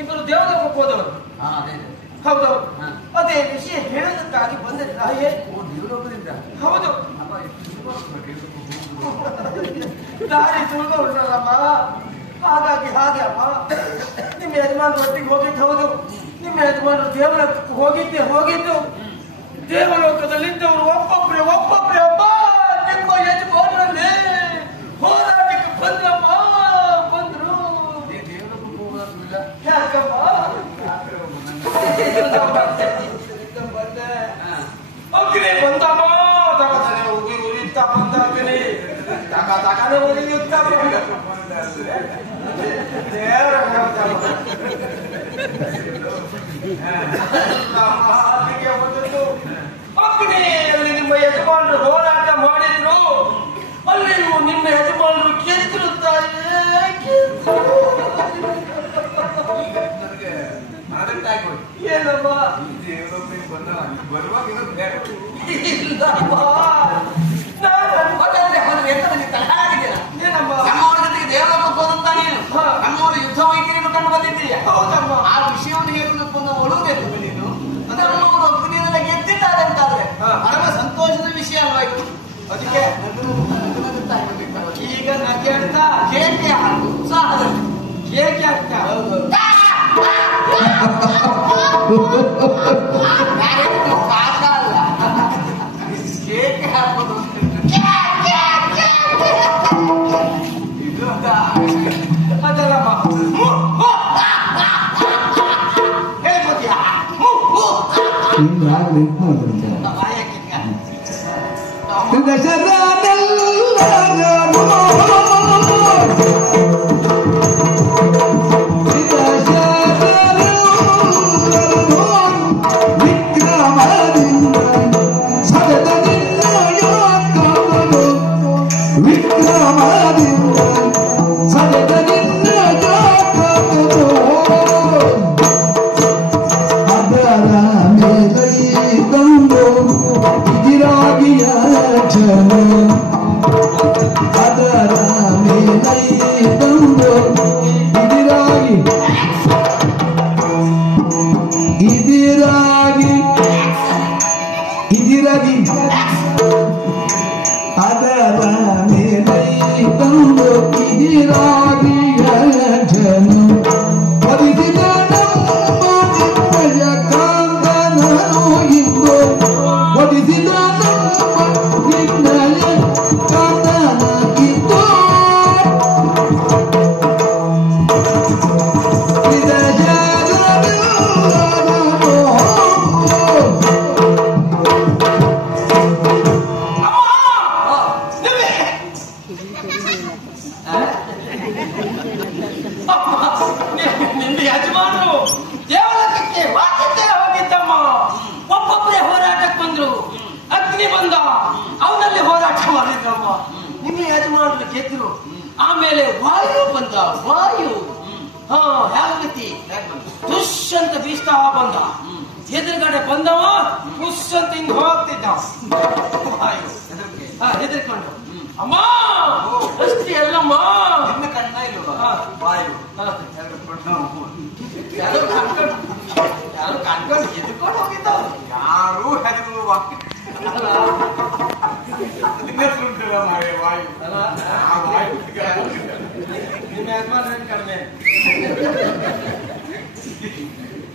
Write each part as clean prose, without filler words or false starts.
ಇಬ್ಬರು ದೇವದಕ್ಕೆ ಹೋದವರು. ಹೌದೌದು, ಅದೇ ವಿಷಯ ಹೇಳೋದಕ್ಕಾಗಿ ಬಂದಿದ್ದಾಯೇ? ಹೌದು, ದಾರಿ ತುಳಿದು ಉಂಟಲ್ಲಮ್ಮ, ಹಾಗಾಗಿ ಹಾಗೆ ಅಮ್ಮ. ನಿಮ್ಮ ಯಜಮಾನ್ ಒಟ್ಟಿಗೆ ಹೋಗಿದ್ದು ಹೌದು, ನಿಮ್ಮ ಯಜಮಾನರು ದೇವಲೋಕಕ್ಕೆ ಹೋಗಿದ್ದು ದೇವಲೋಕದಲ್ಲಿದ್ದವರು ಒಬ್ಬೊಬ್ರೆ ಅಮ್ಮ ನಿಮ್ಮ ಯಜಮಾನರಲ್ಲೇ ಹೋರಾಟಕ್ಕೆ ಬಂದ್ರಮ್ಮ. ಬಂದ್ರು ಯಾಕಮ್ಮ? ಅಗ್ನಿ ಬಂದಮ್ಮ, ತಗತಾನೆ ಉರಿಯುತ್ತಾ ಬಂದ ಅಗ್ನಿ, ತಗತಾನೆ ಉರಿಯುತ್ತಾ ಬಂದ ದೇವರ ಬಂದದ್ದು. ಅಗ್ನಿಯಲ್ಲಿ ನಿಮ್ಮ ಯಜಮಾನರು ಹೋರಾಟ ಮಾಡಿದ್ರು, ಅಲ್ಲಿಯೂ ನಿಮ್ಮ ಯಜಮಾನರು ಗೆದ್ದಿರುತ್ತಾರೆ. ಏನಮ್ಮ ನಮ್ಮವರು ಯುದ್ಧ ವೈಖರಿಯನ್ನು ಕಂಡು ಬಂದಿದ್ದೀಯಾ? ಹೌದಮ್ಮ. ಆ ವಿಷಯವನ್ನು ಹೇಳುವುದಕ್ಕೆ ಒಂದು ಒಳುವುದಿಲ್ಲ ನೀನು. ನಮ್ಮವರು ಅಗ್ನಿಯನ್ನೆಲ್ಲ ಗೆದ್ದಿದ್ದಾರಂತಾದ್ರೆ ಪರಮ ಸಂತೋಷದ ವಿಷಯ ಅಲ್ವಾಯ್ತು. ಅದಕ್ಕೆ ಈಗ ನಗೆ ಅಂತ ಕೇಕೆ ಹಾಕು ಉತ್ಸಾಹದಲ್ಲಿ ಕೇಕೆ ಆಗ್ತ ಕಾಕ ಅಲ್ಲ, ಕೇಕೆ ಹಾಕೋದು ಅದಲ್ಲಮ್ಮ. ಹೇಳ್ಬೋದ್ಯಾ? ಆಮೇಲೆ ವಾಯು ಬಂದ. ವಾಯು ಹೇಗತಿ ದುಷ್ಯಂತ ಬೀಸ್ತಾ ಬಂದ. ಎದುರುಗಡೆ ಬಂದವ ದುಷ್ಯಂತ ಹಿಂಗ್ ಹೋಗ್ತಿದ್ದ. ವಾಯು ಹೆದರ್ಕೊಂಡು ಅಮ್ಮ ಅಷ್ಟೇ ಅಲ್ಲಮ್ಮ, ಯಾರು ಕಟ್ಕೊಂಡು ಎದ್ಕೊಂಡು ಹೋಗಿದ್ದವ್ರು ಯಾರೂ ಹೆದರುವ ಉಂಟಲ್ಲ ಮಾರೆ ವಾಯು ಆ ವಾಯು ನಿಮ್ಮ ಯಜಮಾನ ಕಡಿಮೆ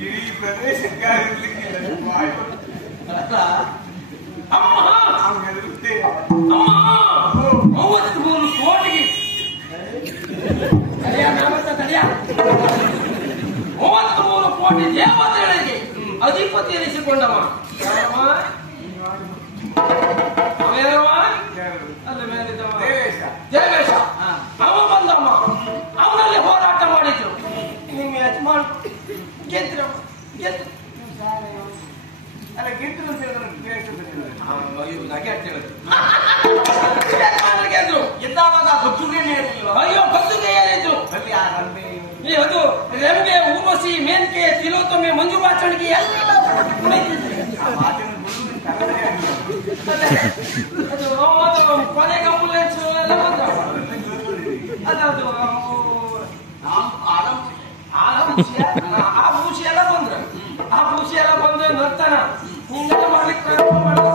ಇಡೀ ಪ್ರದೇಶಕ್ಕೆ ಇರ್ಲಿಕ್ಕಿಲ್ಲ ವಾಯು ಅಮ್ಮ ನಾವು ಹೆದರುತ್ತೇವೆ. ಅಮ್ಮ 33 ಕೋಟಿಗೆ ತಡೆಯ 33 ಕೋಟಿ ದೇವತೆಗಳಿಗೆ ಅಧಿಪತಿ ಎನಿಸಿಕೊಂಡವ ಅಲ್ಲಿ ಮೇಲಿದ್ದವ ದೇವೇಶ ಅವ ಬಂದಮ್ಮ ಅವನಲ್ಲಿ ಹೋರಾಟ ಮಾಡಿದ್ರು ನಿಮ್ಮ ಯಜಮಾನ್ ಗೆದ್ರು ಅಲ್ಲ ಗೆದ್ದು ಅಂತ ಗೆದ್ರು ಎದ್ದಾವಾಗ ಗೊತ್ತುಗೆ ಇರಲಿಲ್ಲ. ಅಯ್ಯೋ ಗದ್ದುಗೆ ಏನಿದ್ರು ಅಲ್ಲಿ ಆ ರಂಬೆ ಅದು ರೆಂಬೆ ಊರ್ವಶಿ ಮೇನ್ಕೆ ತಿಲೋತ್ತಮೆ ಮಂಜು ಮಾಚಣಿಗೆ ಎಲ್ಲ ಆ ಮಾತಿನ ಗುರುವಿನ ಕನ್ನಡವೇ ಆಗಿಲ್ಲ. ಅದು ಕೊನೆಗೆ ಆಂಬುಲೆನ್ಸ್ ಎಲ್ಲ ಬಂದ ಅದದು ಆ ಭೂಷಿ ಎಲ್ಲ ಬಂದ್ರು ಆ ಭೂಷಿ ಎಲ್ಲ ಬಂದು ನರ್ತನ ಹಿಂಗೆಲ್ಲ ಮಾಡ್ಲಿಕ್ಕೆ ಪ್ರಯತ್ನ ಮಾಡಿದ್ರು.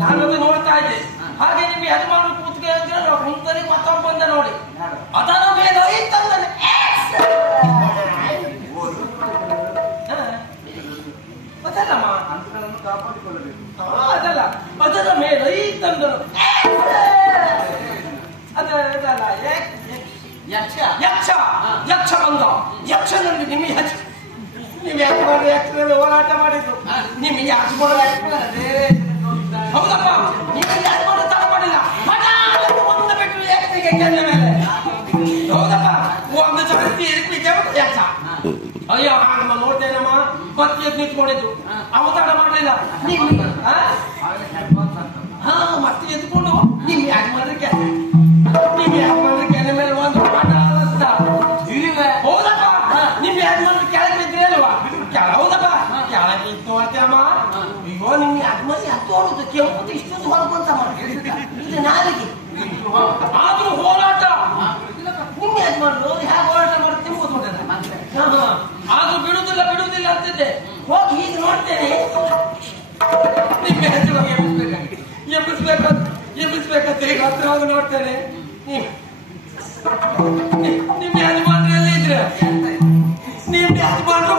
ನಾನದು ನೋಡ್ತಾ ಇದ್ದೆ. ಹಾಗೆ ನಿಮ್ಗೆ ಯಜಮಾನ ಕೂತ್ಗೆ ಮುಂದರಿ ಮತ್ತೊಬ್ಬ ಬಂದ ನೋಡಿ ಅದರ ಮೇಲೆ ಇತ್ತಂದ್ರೆ ಅದಲ್ಲಮ್ಮ ಅಂತರನ್ನು ಕಾಪಾಡಿಕೊಳ್ಳಬೇಕು. ಅದಲ್ಲ ಅದರ ಮೇಲೆ ಇತ್ತಂದರು ಅದಲ್ಲ ಯಕ್ಷ ಯಕ್ಷ ಯಕ್ಷ ಬಂದ ಯಕ್ಷನಲ್ಲಿ ನಿಮ್ಮ ಯಕ್ಷನಲ್ಲಿ ಹೋರಾಟ ಮಾಡಿದ್ರು ನಿಮಗೆ ಯಕ್ಷ ಹೌದಪ್ಪ ನಿಮಗೆ ಯಕ್ಷ ತಡ ಮಾಡಿಲ್ಲ ಒಂದು ಬಿಟ್ಟು ಯಕ್ಷನಿಗೆ ಕೆಂದ ಮೇಲೆ ಹೌದಪ್ಪ ಒಂದು ಜಾಸ್ತಿ ಇರ್ಲಿಕ್ಕೆ ಯಕ್ಷ ಅಯ್ಯೋ ಹಾಗಮ್ಮ ನೋಡ್ತೇನಮ್ಮ ಬತ್ತಿ ಎದ್ದು ನಿಂತ್ಕೊಂಡಿದ್ರು ಅವತಾರ ಮಾಡ್ಲಿಲ್ಲ ಹಾ ಮತ್ತೆ ಎದ್ಕೊಂಡು ನಿಮ್ ಯಜಮಾನ್ರ ಕೆಲ ನಿಮ್ ಯಜಮಾನ್ರ ಕೆಲ ಮೇಲೆ ಒಂದು ಆಟ ಹೌದಪ್ಪ ನಿಮ್ ಯಜಮಾನ್ರ ಕೆಳಗೆ ಬಿದ್ರಿ ಅಲ್ವಾ ಹೌದಪ್ಪ ಕೆಳಗೆ ಇತ್ತು ಅಂತಮ್ಮ ಅಯ್ಯೋ ನಿಮ್ ಯಜಮಾನ್ ಹತ್ತೋಡುದು ಕೆಂಪು ಇಷ್ಟೊಂದು ಹೊರಬಂತ ಇದು ನಾಲಿಗೆ ಆದ್ರೂ ಹೋರಾಟ ನಿಮ್ ಯಜಮಾನ್ರು ಹೇಗೆ ಹೋರಾಟ ಮಾಡುತ್ತೆ ನಿಮ್ಗೆ ಗೊತ್ತುಂಟಲ್ಲ ಆದ್ರೂ ಬಿಡುವುದಿಲ್ಲ ಅಂತಿದ್ದೆ ಹೋಗಿ ಹೀಗೆ ನೋಡ್ತೇನೆ ನಿಮ್ಮ ಹೆಸರು ಎಬ್ಬಿಸ್ಬೇಕಂತ ಈಗ ಹತ್ರ ಹೋಗಿ ನೋಡ್ತೇನೆ ನಿಮ್ಮ ಯಜಮಾನ್ರಲ್ಲಿ ಇದ್ರೆ ನಿಮ್ಮ ಯಜಮಾನ್ರು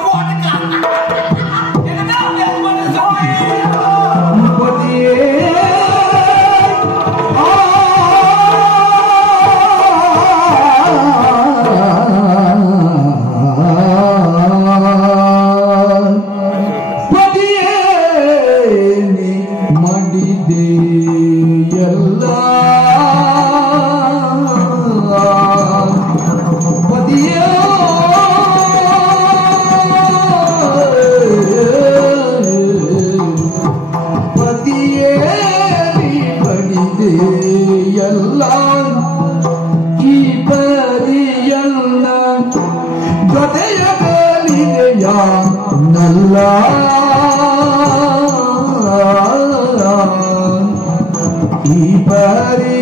ಈ ಬಾರಿ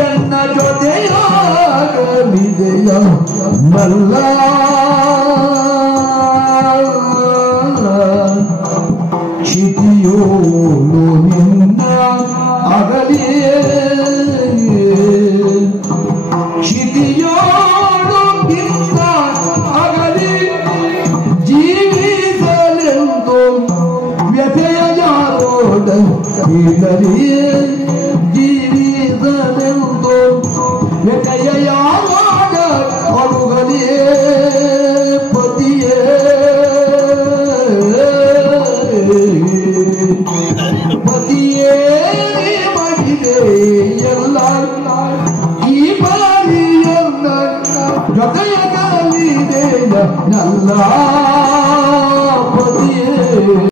ಎನ್ನ ಜೊತೆಯಾಗಲಿದೆಯ ಮಲ್ಲ ಕ್ಷಿತಿಯೋಳು ನಿನ್ನ ಅಗಲಿಯೇ ಕ್ಷಿತಿಯೋಳು ನಿನ್ನ ಅಗಲಿ ಜೀವಿಸಲೆಂದು ವ್ಯಥೆಯ ಯಾರೋಡ ಕೇಳಲಿಯೇ